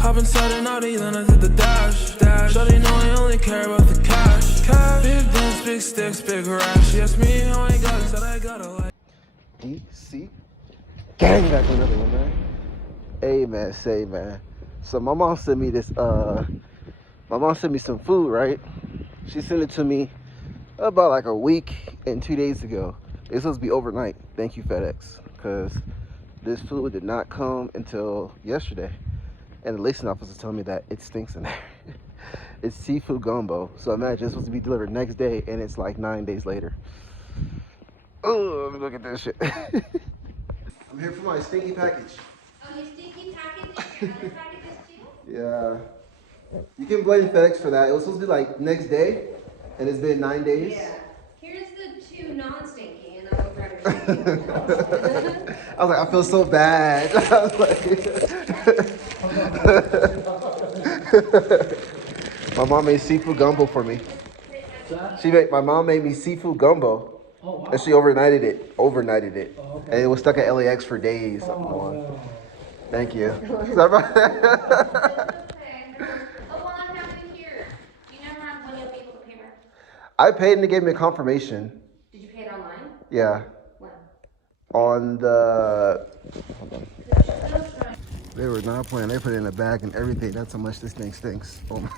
Hop inside an Audi, then I did the dash. Shawty know I only care about the cash. Big guns, big sticks, big rash. She asked me how I got it, said I got it like DC. Gang, back with another one, man. Hey, man, say, man. So my mom sent me this, my mom sent me some food, right? She sent it to me about like a week and 2 days ago. It's supposed to be overnight. Thank you, FedEx, because this food did not come until yesterday. And the leasing officer told me that it stinks in there. It's seafood gumbo. So imagine it's supposed to be delivered next day and it's like 9 days later. Oh, let me look at this shit. I'm here for my stinky package. Oh, your stinky package? Your other packages too? Yeah. You can blame FedEx for that. It was supposed to be like next day, and it's been 9 days. Yeah. Here's the 2 non-stinky, and I'll grab your stinky. I was like, I feel so bad. I was like, my mom made seafood gumbo for me. My mom made me seafood gumbo, and she overnighted it. And it was stuck at LAX for days. Thank you. I paid and they gave me a confirmation. Did you pay it online? Yeah. When? On the... They were not playing. They put it in a bag and everything. That's how much this thing stinks. Oh my.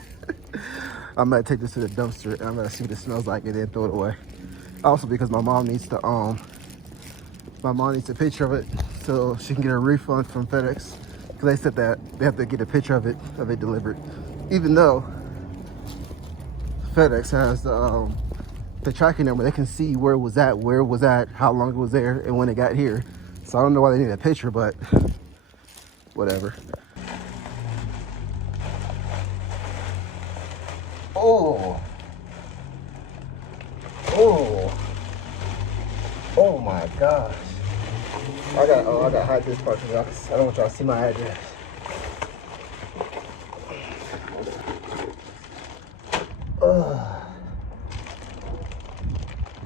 I'm gonna take this to the dumpster and I'm gonna see what it smells like and then throw it away. Also because my mom needs to a picture of it so she can get a refund from FedEx. Because they said that they have to get a picture of it delivered. Even though FedEx has the tracking number, they can see where it was at, how long it was there, and when it got here. So I don't know why they need a picture, but whatever. Oh my gosh. I gotta hide this part because I don't want y'all to see my address.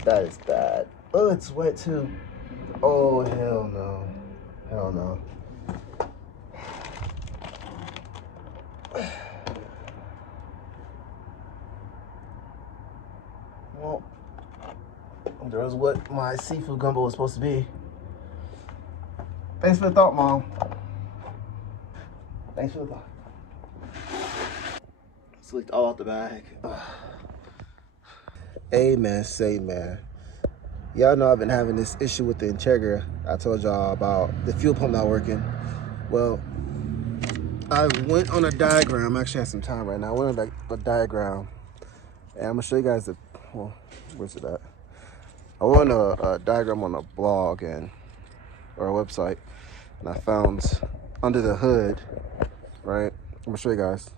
That is bad. Oh, it's wet too. Oh, hell no. Hell no. Well, there's what my seafood gumbo was supposed to be. Thanks for the thought, Mom. Thanks for the thought. It's leaked all out the bag. Amen, say man. Y'all know I've been having this issue with the Integra. I told y'all about the fuel pump not working. Well, I went on a diagram. I actually have some time right now. I went on a diagram. And I'm gonna show you guys well, where's it at? I went on a diagram on a blog or a website. And I found under the hood, right? I'm gonna show you guys.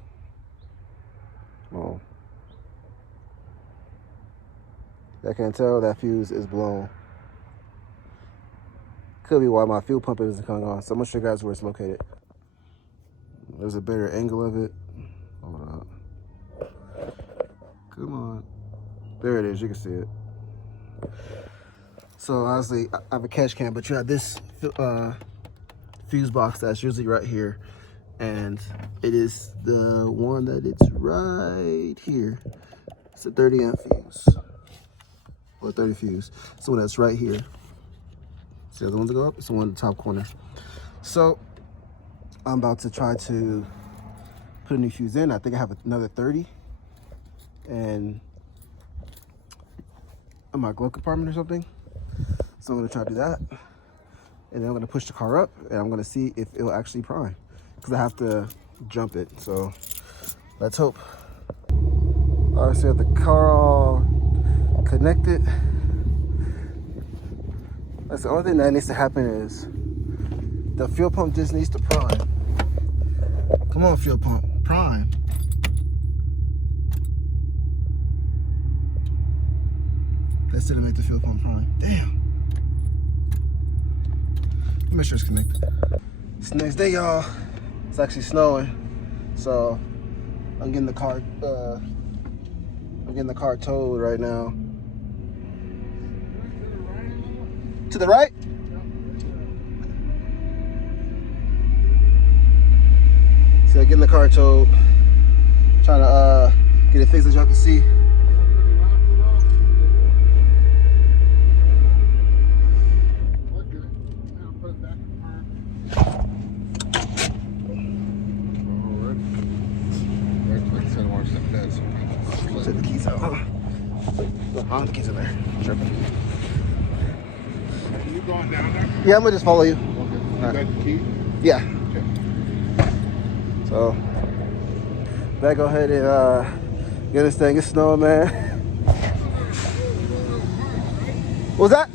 Oh. I can tell that fuse is blown. Could be why my fuel pump isn't coming on. So I'm gonna show you guys where it's located. There's a better angle of it. Hold up. Come on. There it is, you can see it. So obviously I have a catch can, but you have this fuse box that's usually right here. And it is the one that it's right here. It's a 30 amp fuse. Or 30 fuse. So that's right here. See the other ones that go up? It's the one in the top corner. So I'm about to try to put a new fuse in. I think I have another 30. And in my glove compartment or something. So I'm gonna try to do that. And then I'm gonna push the car up and I'm gonna see if it'll actually prime. Because I have to jump it. So let's hope. All right, so I have the car all connected. That's the only thing that needs to happen is the fuel pump just needs to prime. Come on, fuel pump, prime. That didn't make the fuel pump prime. Damn. Let me make sure it's connected. It's the next day, y'all. It's actually snowing, so I'm getting the car. I'm getting the car towed right now. To the right? So getting the car towed. Trying to get it fixed, as y'all can see. Take the keys out. The keys in there. Sure. Are you going down there? Yeah, I'm gonna just follow you. Okay. You got the key? Yeah. Okay. So, better go ahead and get this thing. It's snowing, man. What's that?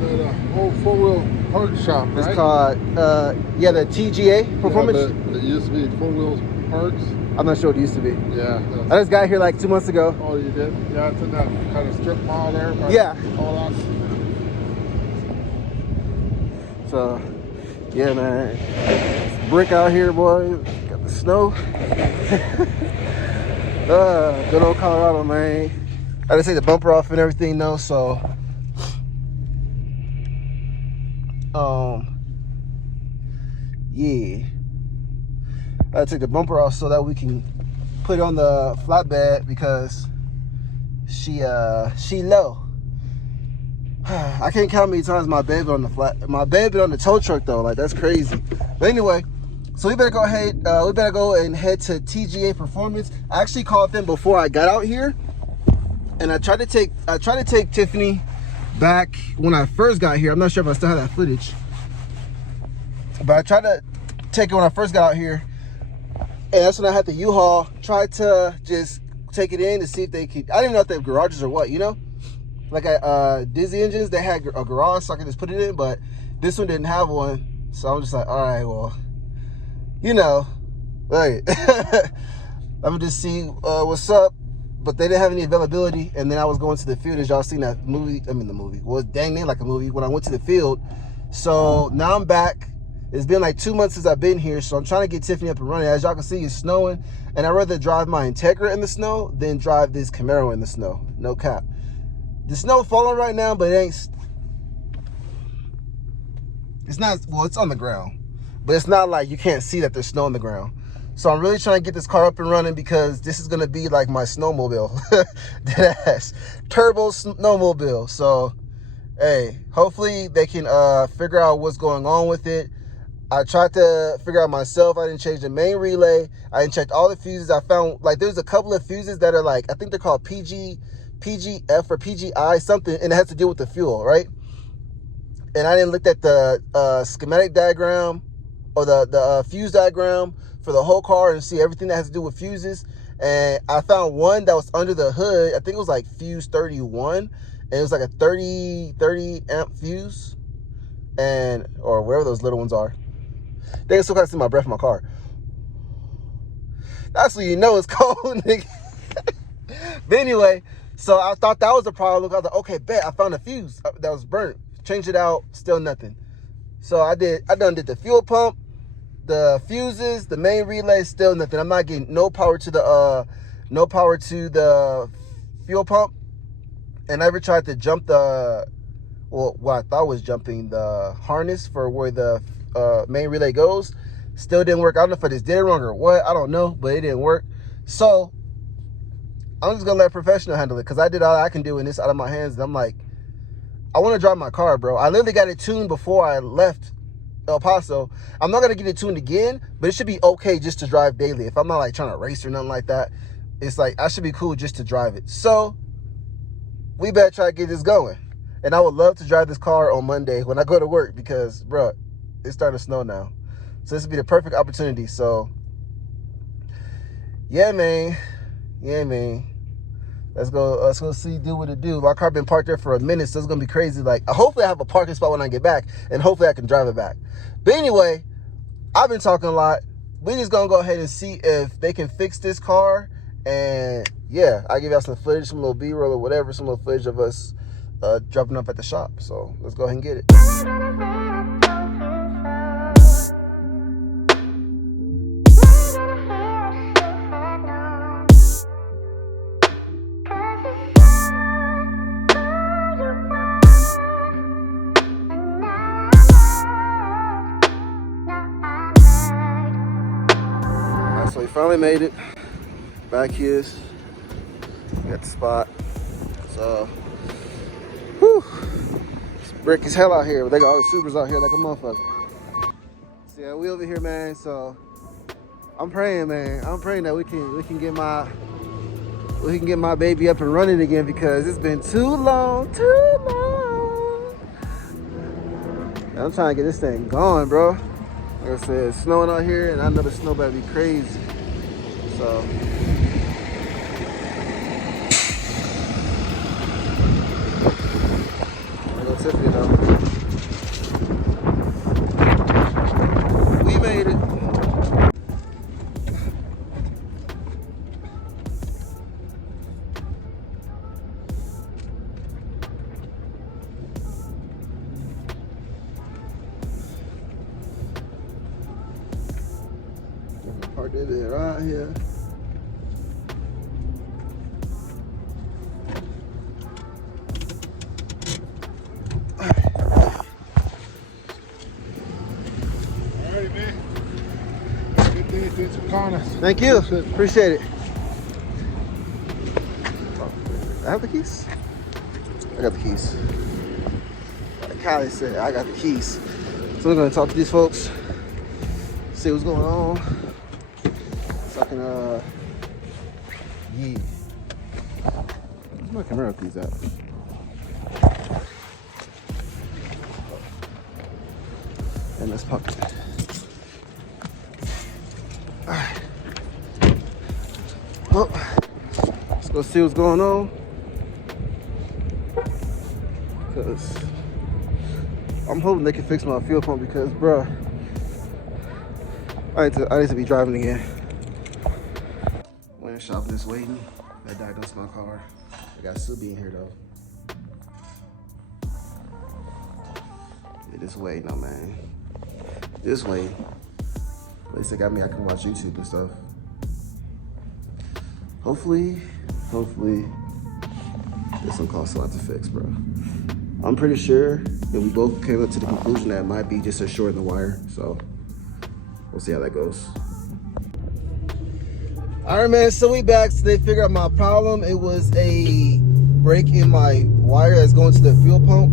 The old four-wheel parts shop, right? It's called, yeah, the TGA Performance. Yeah, but it used to be four-wheel parts. I'm not sure what it used to be. Yeah. I just got here like 2 months ago. Oh, you did? Yeah, it's in that kind of strip mall there. Yeah. All out. So, yeah, man. It's brick out here, boy. Got the snow. Good old Colorado, man. I just take the bumper off and everything, though, so. Yeah. I take the bumper off so that we can put it on the flatbed because she low. I can't count how many times my baby on the tow truck though. Like that's crazy. But anyway, so we better go ahead. We better go and head to TGA Performance. I actually called them before I got out here, and I tried to take Tiffany back when I first got here. I'm not sure if I still have that footage, but I tried to take it when I first got out here, and that's when I had the U-Haul. Tried to just take it in to see if they could. I didn't even know if they have garages or what, you know. Like at Disney Engines, they had a garage so I could just put it in, but this one didn't have one. So I'm just like, all right, well, you know, right. I'm gonna just see what's up. But they didn't have any availability, and then I was going to the field, as y'all seen that movie. I mean, the movie was dang near like a movie when I went to the field. So now I'm back. It's been like 2 months since I've been here, so I'm trying to get Tiffany up and running. As y'all can see, it's snowing, and I'd rather drive my Integra in the snow than drive this Camaro in the snow. No cap. The snow falling right now, but it's not, well, it's on the ground, but it's not like you can't see that there's snow on the ground. So I'm really trying to get this car up and running because this is going to be like my snowmobile. Deadass. Turbo snowmobile. So, hey, hopefully they can figure out what's going on with it. I tried to figure out myself. I didn't change the main relay. I didn't check all the fuses. I found, like, there's a couple of fuses that are like, I think they're called PGF or PGI something, and it has to do with the fuel, right? And I didn't look at the schematic diagram or the fuse diagram for the whole car and see everything that has to do with fuses. And I found one that was under the hood. I think it was like fuse 31, and it was like a 30 amp fuse, and or whatever those little ones are. They can still kind of see my breath in my car. That's when you know it's cold, nigga. But anyway, so I thought that was the problem. I was like, okay, bet I found a fuse that was burnt. Changed it out, still nothing. So I done did the fuel pump, the fuses, the main relay, still nothing. I'm not getting no power to the fuel pump. And I ever tried to jump what I thought was jumping the harness for where the main relay goes. Still didn't work. I don't know if I just did it wrong or what. I don't know, but it didn't work. So I'm just gonna let a professional handle it because I did all I can do in this out of my hands. And I'm like, I want to drive my car, bro. I literally got it tuned before I left El Paso. I'm not gonna get it tuned again, but it should be okay just to drive daily. If I'm not like trying to race or nothing like that, it's like I should be cool just to drive it. So we better try to get this going. And I would love to drive this car on Monday when I go to work because, bro, it's starting to snow now. So this would be the perfect opportunity. So yeah, man. Let's go see, do what it do. My car been parked there for a minute, so it's gonna be crazy. Like, hopefully I have a parking spot when I get back, and hopefully I can drive it back. But anyway, I've been talking a lot. We just gonna go ahead and see if they can fix this car. And yeah, I'll give y'all some footage, some little B-roll or whatever, some little footage of us dropping up at the shop. So let's go ahead and get it. finally made it. Back here. Got the spot. So, whew. It's brick as hell out here, but they got all the supers out here like a motherfucker. So yeah, we over here, man. So I'm praying, man. I'm praying that we can get my baby up and running again because it's been too long. I'm trying to get this thing going, bro. Like I said, it's snowing out here, and I know the snow better be crazy. So. There go Tiffany, though. We made it. Parked it right here. Alright, man. Good things, thanks for calling us. Thank you. Appreciate it. I have the keys? I got the keys. Like Kylie said, I got the keys. So we're gonna talk to these folks, see what's going on. So I can, yeah. Where's my camera keys at? In this pocket. Alright. Well, let's go see what's going on. Because I'm hoping they can fix my fuel pump because, bruh, I need to be driving again. Went shopping, just waiting. I diagnosed my car. I got Subi in here though. Yeah, just waiting, no man. Just waiting. At least they got me. I can watch YouTube and stuff. Hopefully, this one costs a lot to fix, bro. I'm pretty sure that we both came up to the conclusion that it might be just a short in the wire. So we'll see how that goes. All right, man, so we back. So they figured out my problem. It was a break in my wire that's going to the fuel pump.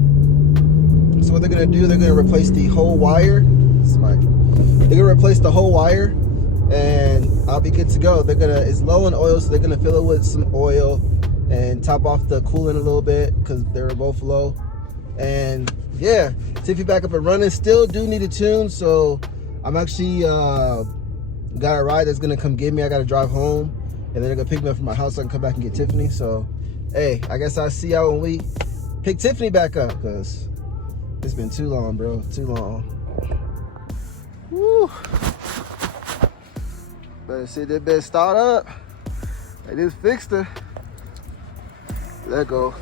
So what they're gonna do, they're gonna replace the whole wire. They're gonna replace the whole wire and I'll be good to go. It's low in oil, so they're gonna fill it with some oil and top off the coolant a little bit because they're both low. And yeah, Tiffy back up and running. Still do need a tune, so I'm actually got a ride that's gonna come get me. I gotta drive home and then they're gonna pick me up from my house so I can come back and get Tiffany. So hey, I guess I'll see y'all when we pick Tiffany back up because it's been too long, bro. Too long. Woo. Better see that bed start up. I just fixed her. Let go.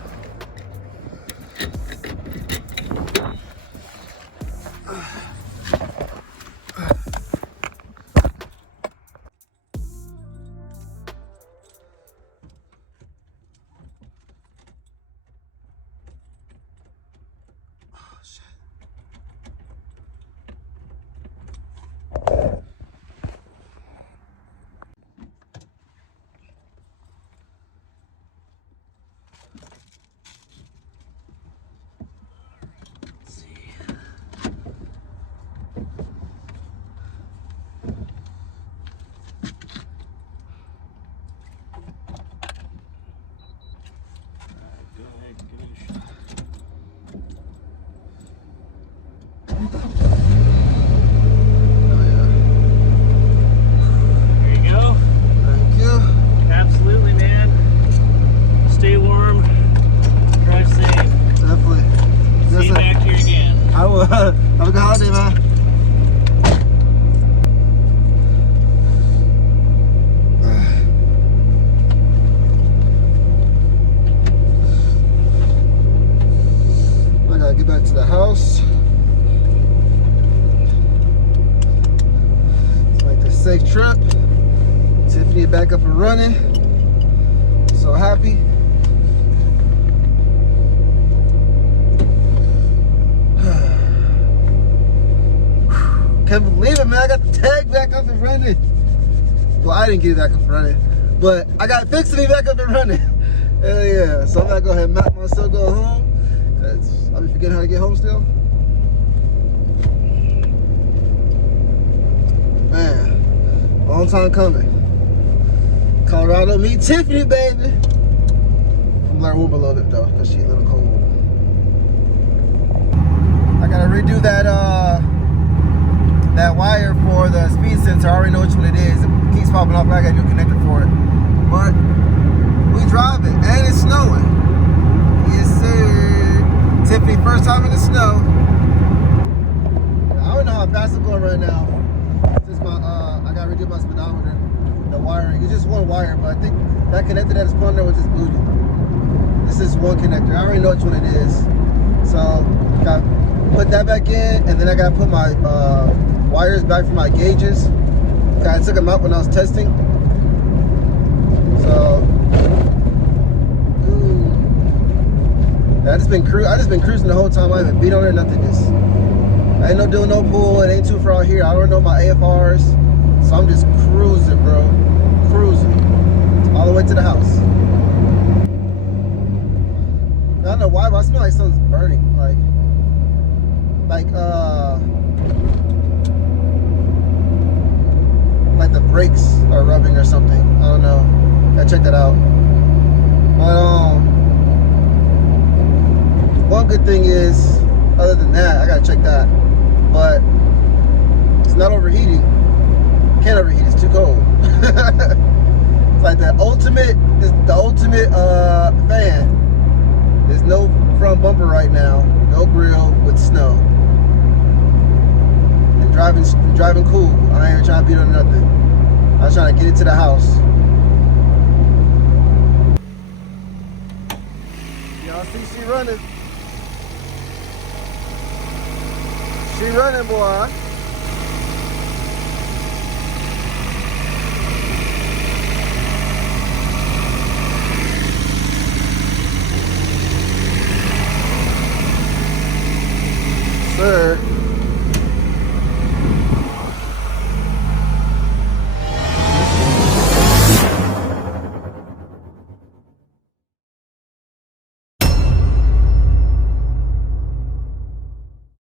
Have a good holiday, man. I gotta get back to the house. It's like a safe trip. Tiffany back up and running. So happy. Can't believe it, man. I got the tag back up and running. Well, I didn't get it back up and running, but I got it fixed to be back up and running. Hell yeah. So I'm gonna go ahead and map myself going home. Cause I'll be forgetting how to get home still. Man, long time coming. Colorado, meet Tiffany, baby. I'm blurring room a little bit though, cause she's a little cold. I gotta redo that that wire for the speed sensor. I already know which one it is. It keeps popping off, but I got a new connector for it. But we driving, and it's snowing. Yes, sir. Tiffany, first time in the snow. I don't know how fast I'm going right now. Since my I gotta redo my speedometer, the wiring. It's just one wire, but I think that connector that is put there was just booted. This is one connector. I already know which one it is. So got put that back in, and then I gotta put my wires back for my gauges. I took them out when I was testing. So I just been cruising the whole time. I haven't beat on it, nothing. Just I ain't no doing no pool. It ain't too far out here. I don't know my AFRs, so I'm just cruising, bro. Cruising all the way to the house. I don't know why, but I smell like something's burning. Like the brakes are rubbing or something. I don't know. Gotta check that out. But one good thing is, other than that, I gotta check that. But it's not overheating. Can't overheat. It's too cold. It's like the ultimate fan. There's no front bumper right now. No grill with snow. And driving cool. I ain't even trying to beat on nothing. I was trying to get it to the house. Y'all see she running. She running, boy.